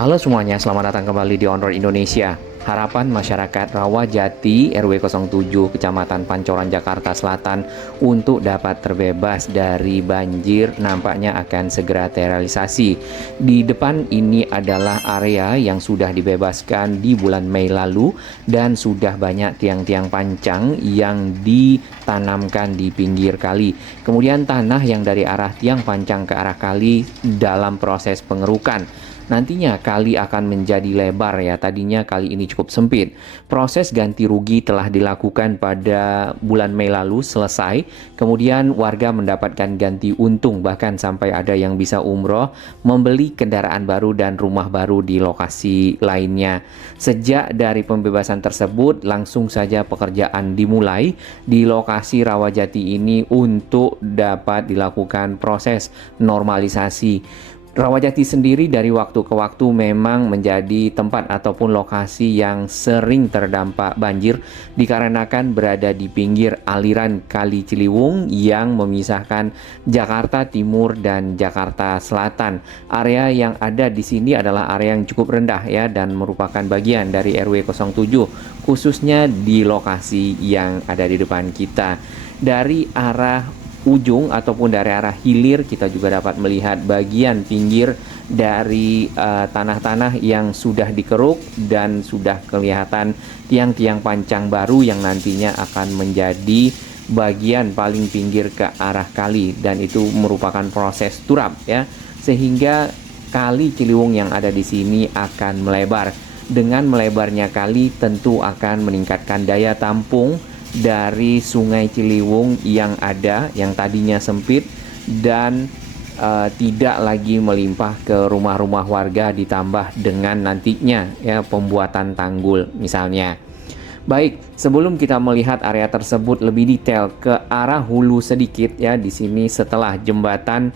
Halo semuanya, selamat datang kembali di On Road Indonesia. Harapan masyarakat Rawajati RW 07 Kecamatan Pancoran Jakarta Selatan untuk dapat terbebas dari banjir nampaknya akan segera terrealisasi. Di depan ini adalah area yang sudah dibebaskan di bulan Mei lalu dan sudah banyak tiang-tiang pancang yang ditanamkan di pinggir kali. Kemudian tanah yang dari arah tiang pancang ke arah kali dalam proses pengerukan. Nantinya kali akan menjadi lebar ya, tadinya kali ini cukup sempit. Proses ganti rugi telah dilakukan pada bulan Mei lalu selesai, kemudian warga mendapatkan ganti untung, bahkan sampai ada yang bisa umroh, membeli kendaraan baru dan rumah baru di lokasi lainnya. Sejak dari pembebasan tersebut, langsung saja pekerjaan dimulai di lokasi Rawajati ini untuk dapat dilakukan proses normalisasi. Rawajati sendiri dari waktu ke waktu memang menjadi tempat ataupun lokasi yang sering terdampak banjir dikarenakan berada di pinggir aliran Kali Ciliwung yang memisahkan Jakarta Timur dan Jakarta Selatan. Area yang ada di sini adalah area yang cukup rendah ya dan merupakan bagian dari RW 07 khususnya di lokasi yang ada di depan kita. Dari arah ujung ataupun dari arah hilir kita juga dapat melihat bagian pinggir dari tanah-tanah yang sudah dikeruk dan sudah kelihatan tiang-tiang pancang baru yang nantinya akan menjadi bagian paling pinggir ke arah kali, dan itu merupakan proses turap ya, sehingga Kali Ciliwung yang ada di sini akan melebar. Dengan melebarnya kali tentu akan meningkatkan daya tampung dari Sungai Ciliwung yang ada, yang tadinya sempit dan tidak lagi melimpah ke rumah-rumah warga, ditambah dengan nantinya ya pembuatan tanggul misalnya. Baik, sebelum kita melihat area tersebut lebih detail ke arah hulu sedikit ya, di sini setelah jembatan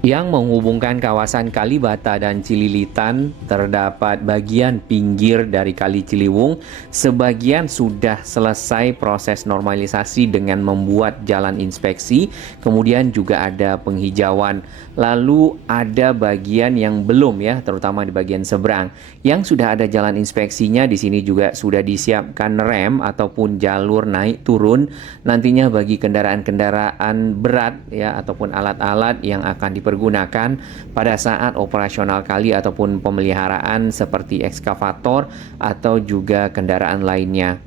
yang menghubungkan kawasan Kalibata dan Cililitan terdapat bagian pinggir dari Kali Ciliwung. Sebagian sudah selesai proses normalisasi dengan membuat jalan inspeksi, kemudian juga ada penghijauan. Lalu ada bagian yang belum ya, terutama di bagian seberang. Yang sudah ada jalan inspeksinya, di sini juga sudah disiapkan rem ataupun jalur naik turun nantinya bagi kendaraan-kendaraan berat ya ataupun alat-alat yang akan dipergunakan pada saat operasional kali ataupun pemeliharaan seperti ekskavator atau juga kendaraan lainnya.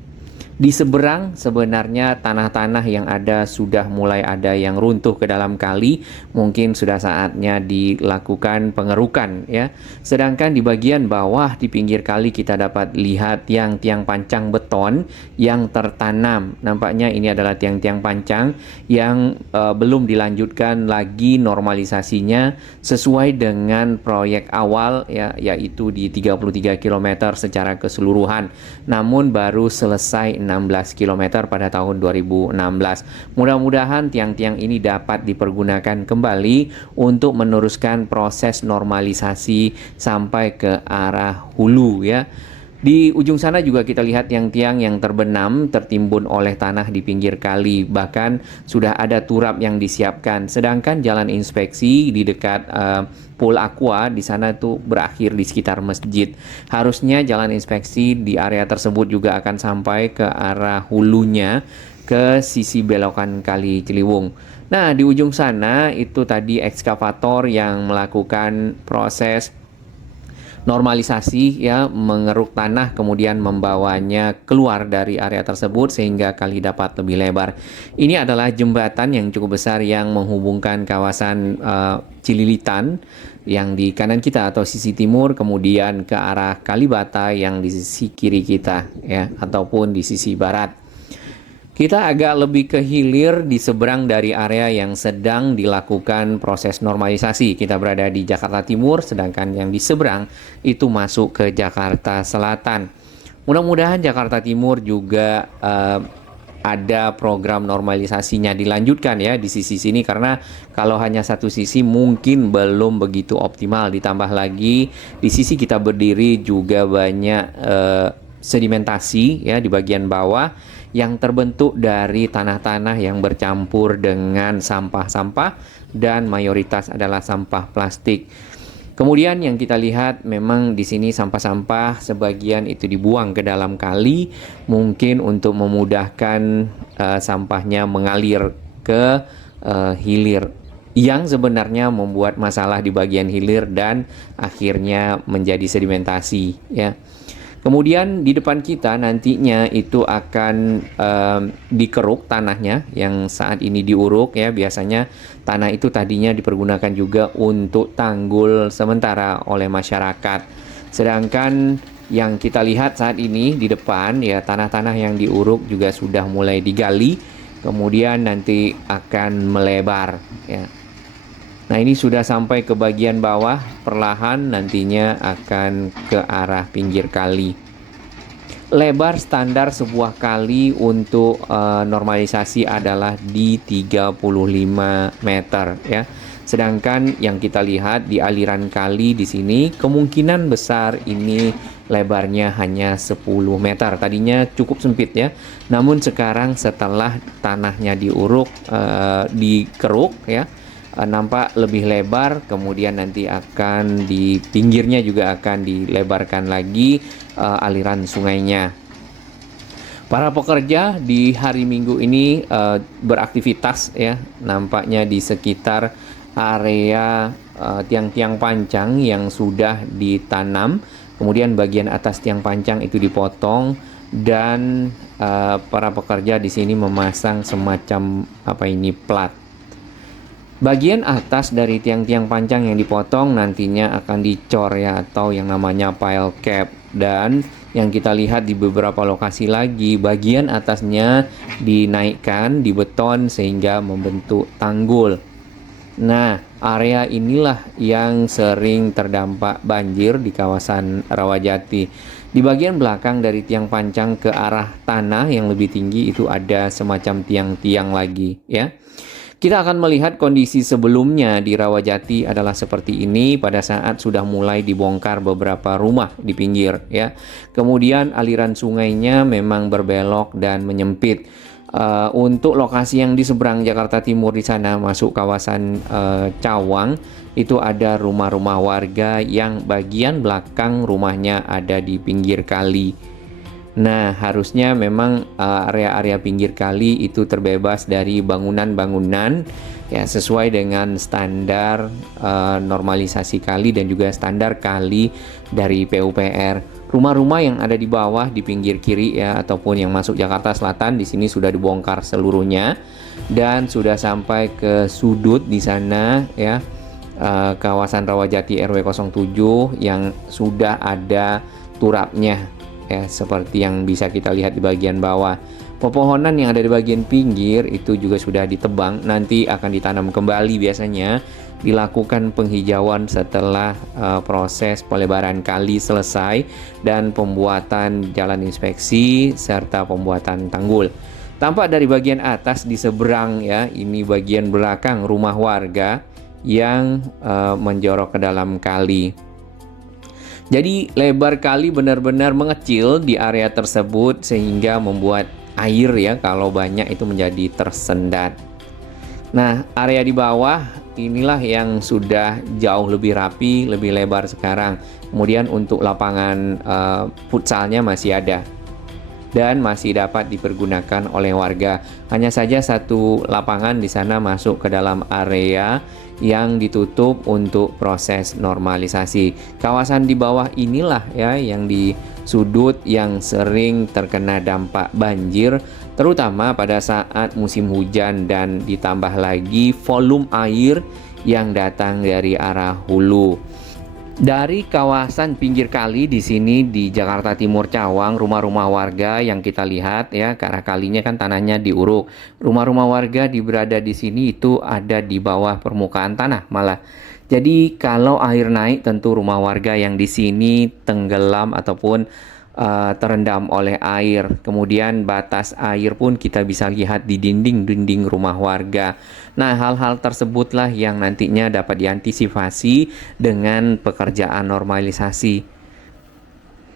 Di seberang sebenarnya tanah-tanah yang ada sudah mulai ada yang runtuh ke dalam kali, mungkin sudah saatnya dilakukan pengerukan ya. Sedangkan di bagian bawah di pinggir kali kita dapat lihat tiang-tiang pancang beton yang tertanam. Nampaknya ini adalah tiang-tiang pancang yang belum dilanjutkan lagi normalisasinya sesuai dengan proyek awal ya, yaitu di 33 km secara keseluruhan. Namun baru selesai 16 km pada tahun 2016. Mudah-mudahan tiang-tiang ini dapat dipergunakan kembali untuk meneruskan proses normalisasi sampai ke arah hulu ya. Di ujung sana juga kita lihat tiang-tiang yang terbenam tertimbun oleh tanah di pinggir kali. Bahkan sudah ada turap yang disiapkan. Sedangkan jalan inspeksi di dekat Pool Aqua di sana itu berakhir di sekitar masjid. Harusnya jalan inspeksi di area tersebut juga akan sampai ke arah hulunya ke sisi belokan Kali Ciliwung. Nah, di ujung sana itu tadi ekskavator yang melakukan proses normalisasi ya, mengeruk tanah kemudian membawanya keluar dari area tersebut sehingga kali dapat lebih lebar. Ini adalah jembatan yang cukup besar yang menghubungkan kawasan Cililitan yang di kanan kita atau sisi timur, kemudian ke arah Kalibata yang di sisi kiri kita ya ataupun di sisi barat. Kita agak lebih ke hilir di seberang dari area yang sedang dilakukan proses normalisasi. Kita berada di Jakarta Timur, sedangkan yang di seberang itu masuk ke Jakarta Selatan. Mudah-mudahan Jakarta Timur juga ada program normalisasinya dilanjutkan ya di sisi sini, karena kalau hanya satu sisi mungkin belum begitu optimal. Ditambah lagi di sisi kita berdiri juga banyak sedimentasi ya di bagian bawah yang terbentuk dari tanah-tanah yang bercampur dengan sampah-sampah dan mayoritas adalah sampah plastik. Kemudian yang kita lihat memang di sini sampah-sampah sebagian itu dibuang ke dalam kali, mungkin untuk memudahkan sampahnya mengalir ke hilir, yang sebenarnya membuat masalah di bagian hilir dan akhirnya menjadi sedimentasi, ya. Kemudian di depan kita nantinya itu akan dikeruk tanahnya yang saat ini diuruk, ya. Biasanya tanah itu tadinya dipergunakan juga untuk tanggul sementara oleh masyarakat. Sedangkan yang kita lihat saat ini di depan, ya, tanah-tanah yang diuruk juga sudah mulai digali, kemudian nanti akan melebar, ya. Nah, ini sudah sampai ke bagian bawah, perlahan nantinya akan ke arah pinggir kali. Lebar standar sebuah kali untuk normalisasi adalah di 35 meter, ya. Sedangkan yang kita lihat di aliran kali di sini kemungkinan besar ini lebarnya hanya 10 meter. Tadinya cukup sempit, ya. Namun sekarang setelah tanahnya diuruk, dikeruk, ya, nampak lebih lebar, kemudian nanti akan di pinggirnya juga akan dilebarkan lagi aliran sungainya. Para pekerja di hari Minggu ini beraktivitas, ya, nampaknya di sekitar area tiang-tiang pancang yang sudah ditanam, kemudian bagian atas tiang pancang itu dipotong dan para pekerja di sini memasang semacam plat. Bagian atas dari tiang-tiang pancang yang dipotong nantinya akan dicor, ya, atau yang namanya pile cap. Dan yang kita lihat di beberapa lokasi lagi, bagian atasnya dinaikkan, dibeton sehingga membentuk tanggul. Nah, area inilah yang sering terdampak banjir di kawasan Rawajati. Di bagian belakang dari tiang pancang ke arah tanah yang lebih tinggi itu ada semacam tiang-tiang lagi, ya. Kita akan melihat kondisi sebelumnya di Rawajati adalah seperti ini pada saat sudah mulai dibongkar beberapa rumah di pinggir, ya. Kemudian aliran sungainya memang berbelok dan menyempit. Untuk lokasi yang di seberang Jakarta Timur di sana masuk kawasan Cawang, itu ada rumah-rumah warga yang bagian belakang rumahnya ada di pinggir kali. Nah, harusnya memang area-area pinggir kali itu terbebas dari bangunan-bangunan, ya, sesuai dengan standar normalisasi kali dan juga standar kali dari PUPR. Rumah-rumah yang ada di bawah di pinggir kiri, ya, ataupun yang masuk Jakarta Selatan di sini sudah dibongkar seluruhnya dan sudah sampai ke sudut di sana, ya, kawasan Rawajati RW 07 yang sudah ada turapnya, ya, seperti yang bisa kita lihat di bagian bawah. Pepohonan yang ada di bagian pinggir itu juga sudah ditebang, nanti akan ditanam kembali. Biasanya dilakukan penghijauan setelah proses pelebaran kali selesai dan pembuatan jalan inspeksi serta pembuatan tanggul. Tampak dari bagian atas di seberang, ya, ini bagian belakang rumah warga yang menjorok ke dalam kali. Jadi lebar kali benar-benar mengecil di area tersebut sehingga membuat air, ya, kalau banyak itu menjadi tersendat. Nah, area di bawah inilah yang sudah jauh lebih rapi, lebih lebar sekarang. Kemudian untuk lapangan futsalnya masih ada dan masih dapat dipergunakan oleh warga. Hanya saja satu lapangan di sana masuk ke dalam area yang ditutup untuk proses normalisasi. Kawasan di bawah inilah, ya, yang di sudut yang sering terkena dampak banjir, terutama pada saat musim hujan dan ditambah lagi volume air yang datang dari arah hulu. Dari kawasan pinggir kali di sini di Jakarta Timur Cawang, rumah-rumah warga yang kita lihat, ya, ke arah kalinya kan tanahnya diuruk. Rumah-rumah warga berada di sini itu ada di bawah permukaan tanah malah. Jadi kalau air naik tentu rumah warga yang di sini tenggelam ataupun terendam oleh air. Kemudian batas air pun kita bisa lihat di dinding-dinding rumah warga. Nah, hal-hal tersebutlah yang nantinya dapat diantisipasi dengan pekerjaan normalisasi.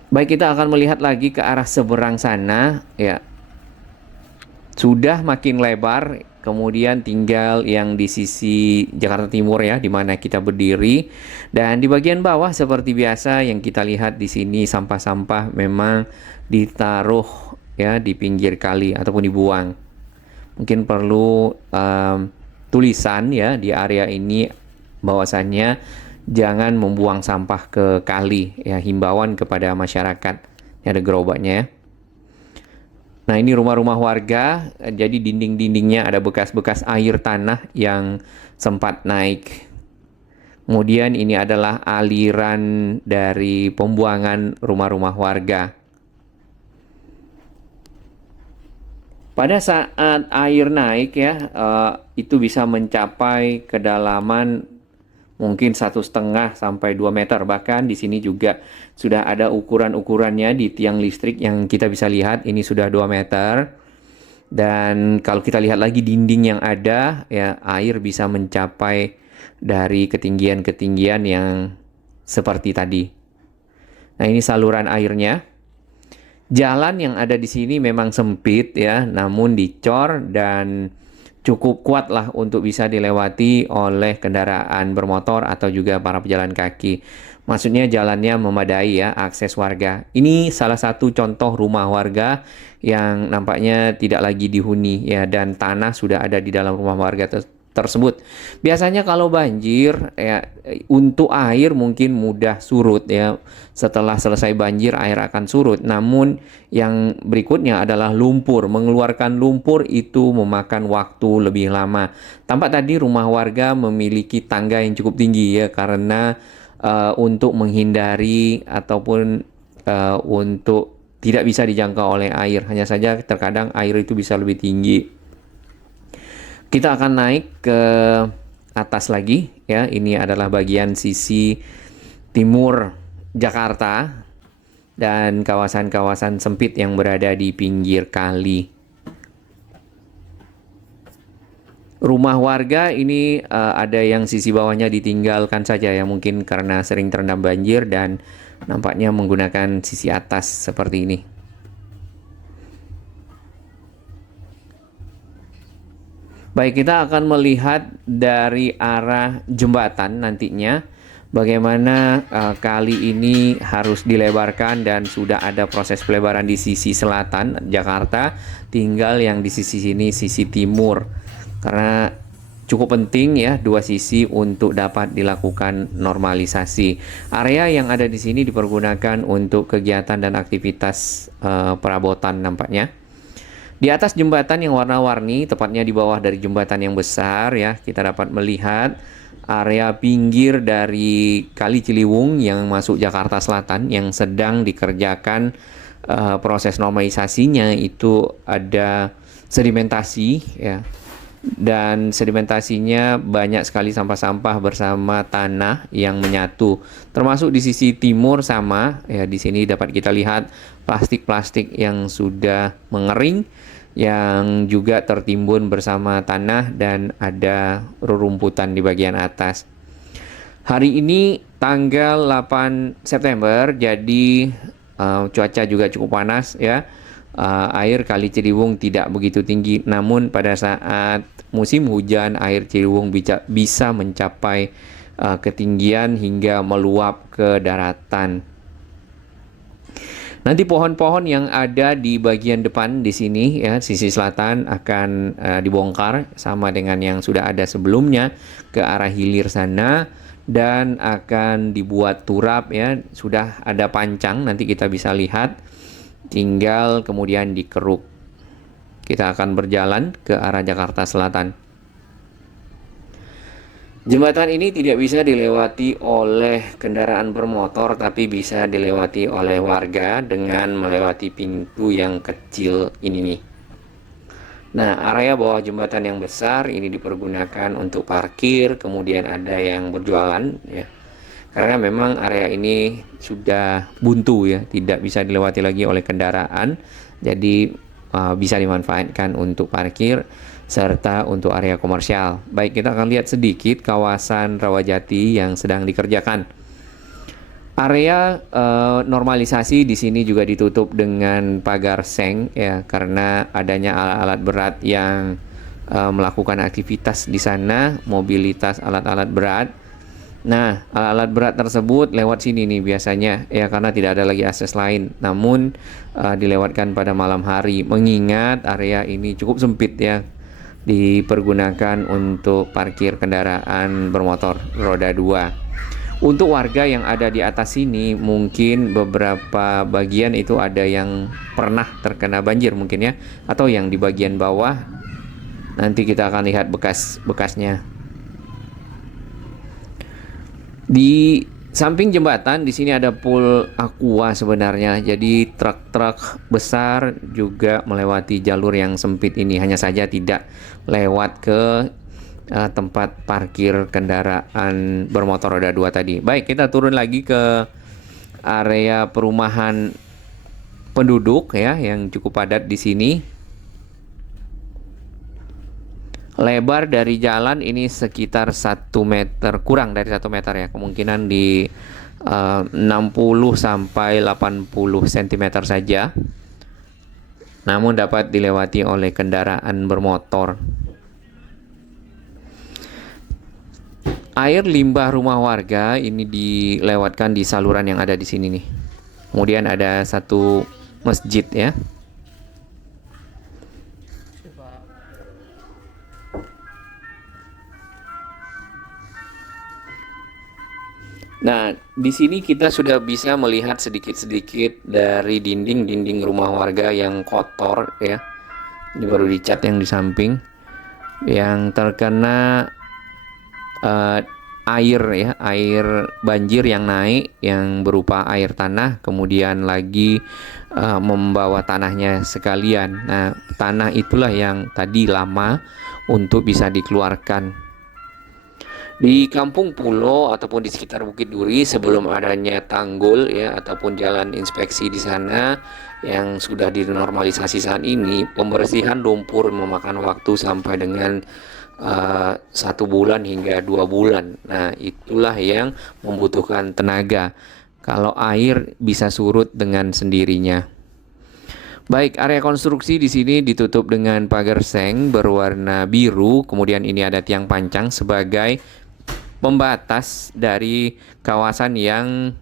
Baik, kita akan melihat lagi ke arah seberang sana, ya. Sudah makin lebar kemudian tinggal yang di sisi Jakarta Timur ya, di mana kita berdiri. Dan di bagian bawah seperti biasa yang kita lihat di sini sampah-sampah memang ditaruh ya di pinggir kali ataupun dibuang. Mungkin perlu tulisan ya di area ini bahwasannya jangan membuang sampah ke kali ya, himbauan kepada masyarakat. Ini ada gerobaknya ya. Nah, ini rumah-rumah warga, jadi dinding-dindingnya ada bekas-bekas air tanah yang sempat naik. Kemudian ini adalah aliran dari pembuangan rumah-rumah warga. Pada saat air naik ya, itu bisa mencapai kedalaman mungkin 1,5 sampai 2 meter. Bahkan di sini juga sudah ada ukuran-ukurannya di tiang listrik yang kita bisa lihat. Ini sudah 2 meter. Dan kalau kita lihat lagi dinding yang ada, ya air bisa mencapai dari ketinggian-ketinggian yang seperti tadi. Nah, ini saluran airnya. Jalan yang ada di sini memang sempit ya, namun dicor dan cukup kuat lah untuk bisa dilewati oleh kendaraan bermotor atau juga para pejalan kaki. Maksudnya jalannya memadai ya, akses warga. Ini salah satu contoh rumah warga yang nampaknya tidak lagi dihuni ya, dan tanah sudah ada di dalam rumah warga tersebut. Biasanya kalau banjir ya, untuk air mungkin mudah surut ya. Setelah selesai banjir air akan surut. Namun yang berikutnya adalah lumpur. Mengeluarkan lumpur itu memakan waktu lebih lama. Tampak tadi rumah warga memiliki tangga yang cukup tinggi ya, karena untuk menghindari ataupun untuk tidak bisa dijangkau oleh air. Hanya saja terkadang air itu bisa lebih tinggi. Kita akan naik ke atas lagi ya. Ini adalah bagian sisi timur Jakarta dan kawasan-kawasan sempit yang berada di pinggir kali. Rumah warga ini ada yang sisi bawahnya ditinggalkan saja ya, mungkin karena sering terendam banjir dan nampaknya menggunakan sisi atas seperti ini. Baik, kita akan melihat dari arah jembatan nantinya bagaimana kali ini harus dilebarkan dan sudah ada proses pelebaran di sisi selatan Jakarta, tinggal yang di sisi sini sisi timur. Karena cukup penting ya dua sisi untuk dapat dilakukan normalisasi. Area yang ada di sini dipergunakan untuk kegiatan dan aktivitas perabotan nampaknya. Di atas jembatan yang warna-warni, tepatnya di bawah dari jembatan yang besar ya, kita dapat melihat area pinggir dari Kali Ciliwung yang masuk Jakarta Selatan yang sedang dikerjakan proses normalisasinya. Itu ada sedimentasi ya, dan sedimentasinya banyak sekali sampah-sampah bersama tanah yang menyatu. Termasuk di sisi timur sama ya, di sini dapat kita lihat plastik-plastik yang sudah mengering yang juga tertimbun bersama tanah dan ada rerumputan di bagian atas. Hari ini tanggal 8 September, jadi cuaca juga cukup panas ya. Air Kali Ciliwung tidak begitu tinggi, namun pada saat musim hujan air Ciliwung bisa mencapai ketinggian hingga meluap ke daratan. Nanti pohon-pohon yang ada di bagian depan di sini ya, sisi selatan akan dibongkar sama dengan yang sudah ada sebelumnya ke arah hilir sana, dan akan dibuat turap ya. Sudah ada pancang, nanti kita bisa lihat, tinggal kemudian dikeruk. Kita akan berjalan ke arah Jakarta Selatan. Jembatan ini tidak bisa dilewati oleh kendaraan bermotor, tapi bisa dilewati oleh warga dengan melewati pintu yang kecil ini nih. Nah, area bawah jembatan yang besar ini dipergunakan untuk parkir, kemudian ada yang berjualan ya. Karena memang area ini sudah buntu ya, tidak bisa dilewati lagi oleh kendaraan, jadi bisa dimanfaatkan untuk parkir serta untuk area komersial. Baik, kita akan lihat sedikit kawasan Rawajati yang sedang dikerjakan. Area normalisasi di sini juga ditutup dengan pagar seng ya, karena adanya alat-alat berat yang melakukan aktivitas di sana, mobilitas alat-alat berat. Nah, alat-alat berat tersebut lewat sini nih biasanya ya, karena tidak ada lagi akses lain. Namun dilewatkan pada malam hari, mengingat area ini cukup sempit ya, dipergunakan untuk parkir kendaraan bermotor roda 2. Untuk warga yang ada di atas sini, mungkin beberapa bagian itu ada yang pernah terkena banjir mungkin ya, atau yang di bagian bawah nanti kita akan lihat bekas-bekasnya. Di samping jembatan di sini ada pool aqua sebenarnya. Jadi truk-truk besar juga melewati jalur yang sempit ini, hanya saja tidak lewat ke tempat parkir kendaraan bermotor roda 2 tadi. Baik, kita turun lagi ke area perumahan penduduk ya, yang cukup padat di sini. Lebar dari jalan ini sekitar 1 meter, kurang dari 1 meter ya, kemungkinan di 60 sampai 80 cm saja. Namun dapat dilewati oleh kendaraan bermotor. Air limbah rumah warga ini dilewatkan di saluran yang ada di sini nih. Kemudian ada satu masjid ya. Nah, di sini kita sudah bisa melihat sedikit-sedikit dari dinding-dinding rumah warga yang kotor ya. Ini baru dicat yang di samping, yang terkena air ya, air banjir yang naik yang berupa air tanah, kemudian lagi membawa tanahnya sekalian. Nah, tanah itulah yang tadi lama untuk bisa dikeluarkan. Di Kampung Pulo ataupun di sekitar Bukit Duri, sebelum adanya tanggul ya ataupun jalan inspeksi di sana yang sudah dinormalisasi saat ini, pembersihan lumpur memakan waktu sampai dengan 1 bulan hingga 2 bulan. Nah, itulah yang membutuhkan tenaga. Kalau air bisa surut dengan sendirinya. Baik, area konstruksi di sini ditutup dengan pagar seng berwarna biru. Kemudian ini ada tiang pancang sebagai pembatas dari kawasan yang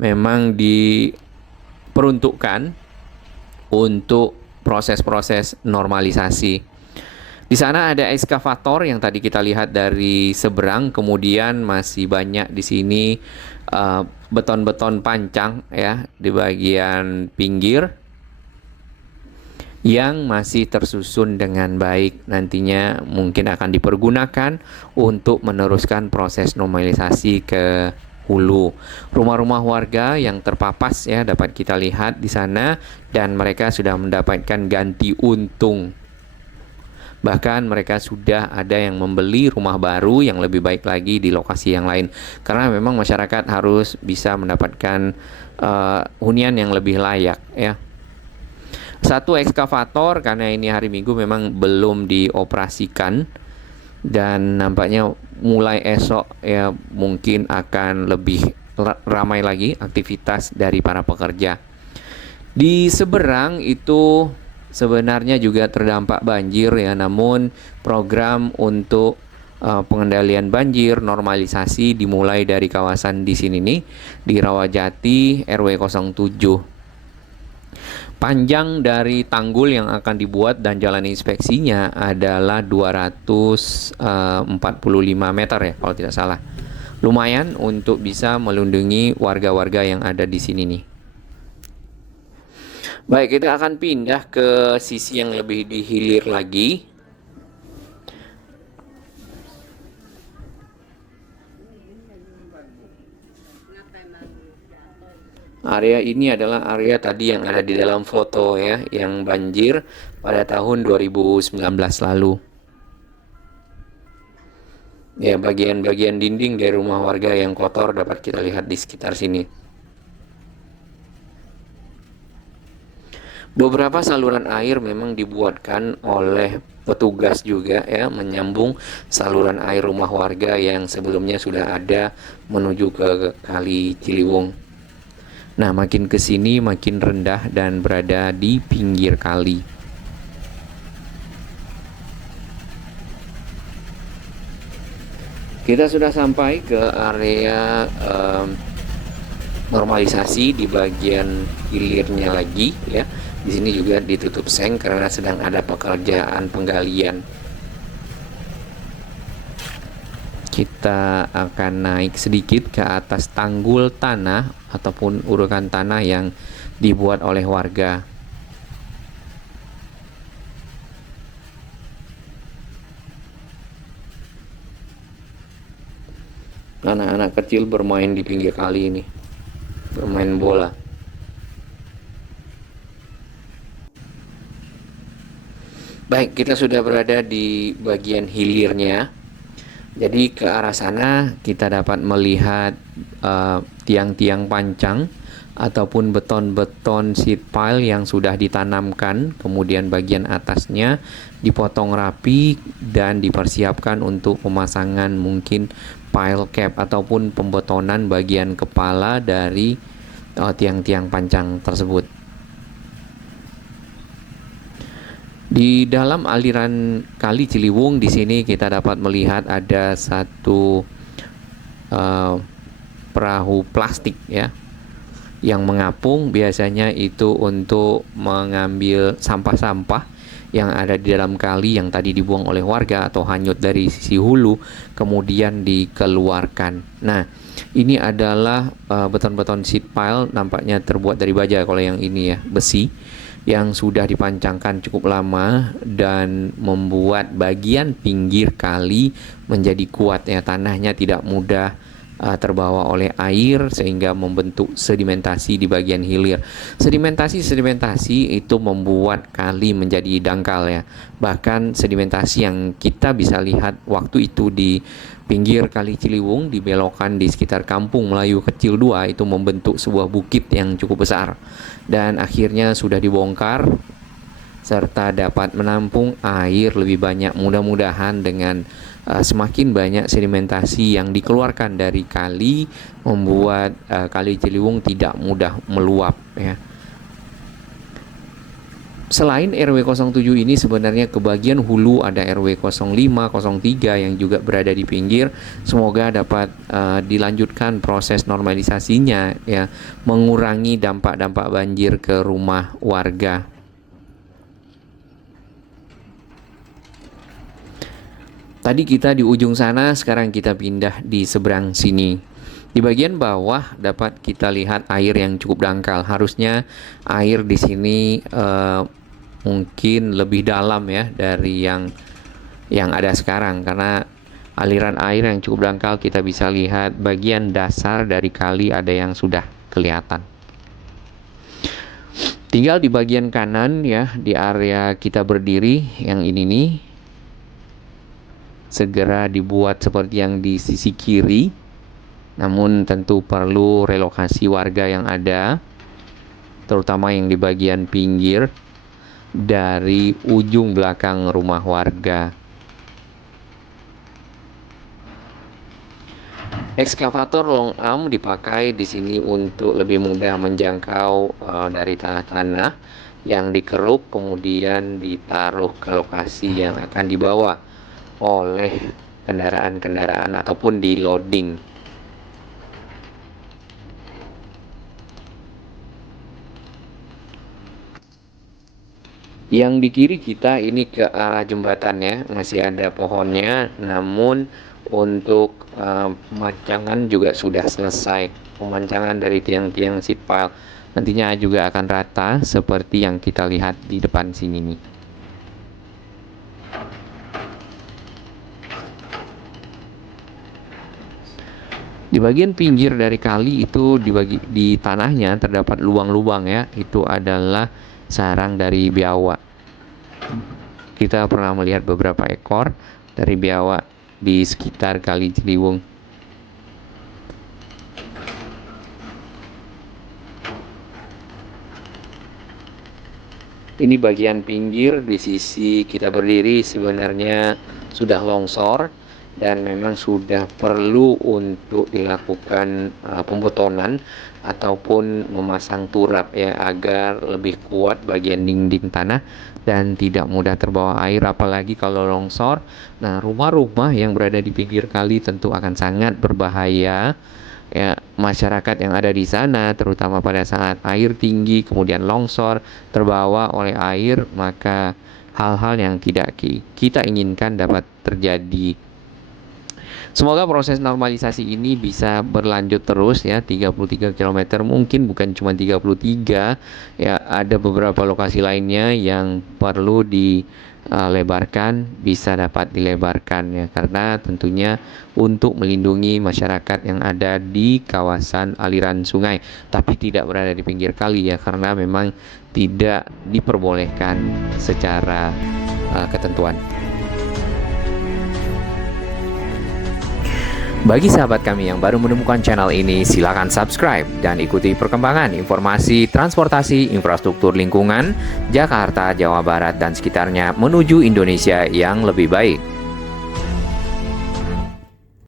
memang diperuntukkan untuk proses-proses normalisasi. Di sana ada ekskavator yang tadi kita lihat dari seberang, kemudian masih banyak di sini beton-beton pancang ya di bagian pinggir yang masih tersusun dengan baik. Nantinya mungkin akan dipergunakan untuk meneruskan proses normalisasi ke hulu. Rumah-rumah warga yang terpapas ya dapat kita lihat di sana, dan mereka sudah mendapatkan ganti untung. Bahkan mereka sudah ada yang membeli rumah baru yang lebih baik lagi di lokasi yang lain. Karena memang masyarakat harus bisa mendapatkan hunian yang lebih layak ya. Satu ekskavator, karena ini hari Minggu memang belum dioperasikan, dan nampaknya mulai esok ya mungkin akan lebih ramai lagi aktivitas dari para pekerja. Di seberang itu sebenarnya juga terdampak banjir ya, namun program untuk pengendalian banjir, normalisasi dimulai dari kawasan di sini nih, di Rawajati RW 07. Panjang dari tanggul yang akan dibuat dan jalan inspeksinya adalah 245 meter ya kalau tidak salah. Lumayan untuk bisa melindungi warga-warga yang ada di sini nih. Baik, kita akan pindah ke sisi yang lebih dihilir lagi. Area ini adalah area tadi yang ada di dalam foto ya, yang banjir pada tahun 2019 lalu. Ya, bagian-bagian dinding dari rumah warga yang kotor dapat kita lihat di sekitar sini. Beberapa saluran air memang dibuatkan oleh petugas juga ya, menyambung saluran air rumah warga yang sebelumnya sudah ada menuju ke Kali Ciliwung. Nah, makin ke sini makin rendah dan berada di pinggir kali. Kita sudah sampai ke area normalisasi di bagian hilirnya lagi ya. Di sini juga ditutup seng karena sedang ada pekerjaan penggalian. Kita akan naik sedikit ke atas tanggul tanah ataupun urukan tanah yang dibuat oleh warga. Anak-anak kecil bermain di pinggir kali ini, bermain bola. Baik, kita sudah berada di bagian hilirnya. Jadi ke arah sana kita dapat melihat tiang-tiang pancang ataupun beton-beton sheet pile yang sudah ditanamkan, kemudian bagian atasnya dipotong rapi dan dipersiapkan untuk pemasangan mungkin pile cap ataupun pembetonan bagian kepala dari tiang-tiang pancang tersebut. Di dalam aliran Kali Ciliwung di sini kita dapat melihat ada satu perahu plastik ya yang mengapung, biasanya itu untuk mengambil sampah-sampah yang ada di dalam kali yang tadi dibuang oleh warga atau hanyut dari sisi hulu kemudian dikeluarkan. Nah, ini adalah beton-beton sheet pile, nampaknya terbuat dari baja kalau yang ini ya, besi yang sudah dipancangkan cukup lama dan membuat bagian pinggir kali menjadi kuat ya, tanahnya tidak mudah terbawa oleh air sehingga membentuk sedimentasi di bagian hilir. Sedimentasi itu membuat kali menjadi dangkal ya. Bahkan sedimentasi yang kita bisa lihat waktu itu di pinggir Kali Ciliwung dibelokan di sekitar Kampung Melayu Kecil 2 itu membentuk sebuah bukit yang cukup besar dan akhirnya sudah dibongkar serta dapat menampung air lebih banyak. Mudah-mudahan dengan semakin banyak sedimentasi yang dikeluarkan dari kali membuat Kali Ciliwung tidak mudah meluap ya. Selain RW 07 ini sebenarnya ke bagian hulu ada RW 05, 03 yang juga berada di pinggir. Semoga dapat dilanjutkan proses normalisasinya ya, mengurangi dampak-dampak banjir ke rumah warga. Tadi kita di ujung sana, sekarang kita pindah di seberang sini. Di bagian bawah dapat kita lihat air yang cukup dangkal. Harusnya air di sini mungkin lebih dalam ya dari yang ada sekarang, karena aliran air yang cukup dangkal. Kita bisa lihat bagian dasar dari kali ada yang sudah kelihatan. Tinggal di bagian kanan ya, di area kita berdiri yang ini nih, segera dibuat seperti yang di sisi kiri, namun tentu perlu relokasi warga yang ada, terutama yang di bagian pinggir dari ujung belakang rumah warga. Ekskavator long arm dipakai di sini untuk lebih mudah menjangkau dari tanah-tanah yang dikeruk kemudian ditaruh ke lokasi yang akan dibawa oleh kendaraan-kendaraan ataupun di loading. Yang di kiri kita ini ke arah jembatannya masih ada pohonnya, namun untuk pemancangan juga sudah selesai. Pemancangan dari tiang-tiang sheet pile nantinya juga akan rata seperti yang kita lihat di depan sini nih. Di bagian pinggir dari kali itu di tanahnya terdapat lubang-lubang ya. Itu adalah sarang dari biawak. Kita pernah melihat beberapa ekor dari biawak di sekitar Kali Ciliwung. Ini bagian pinggir di sisi kita berdiri sebenarnya sudah longsor. dan memang sudah perlu untuk dilakukan pembotonan ataupun memasang turap ya agar lebih kuat bagian dinding tanah dan tidak mudah terbawa air, apalagi kalau longsor. Nah, rumah-rumah yang berada di pinggir kali tentu akan sangat berbahaya ya, masyarakat yang ada di sana terutama pada saat air tinggi kemudian longsor terbawa oleh air, maka hal-hal yang tidak kita inginkan dapat terjadi. Semoga proses normalisasi ini bisa berlanjut terus ya. 33 km mungkin bukan cuma 33 ya, ada beberapa lokasi lainnya yang perlu dilebarkan, bisa dapat dilebarkan ya, karena tentunya untuk melindungi masyarakat yang ada di kawasan aliran sungai tapi tidak berada di pinggir kali ya, karena memang tidak diperbolehkan secara ketentuan. Bagi sahabat kami yang baru menemukan channel ini, silakan subscribe dan ikuti perkembangan informasi transportasi, infrastruktur lingkungan, Jakarta, Jawa Barat, dan sekitarnya menuju Indonesia yang lebih baik.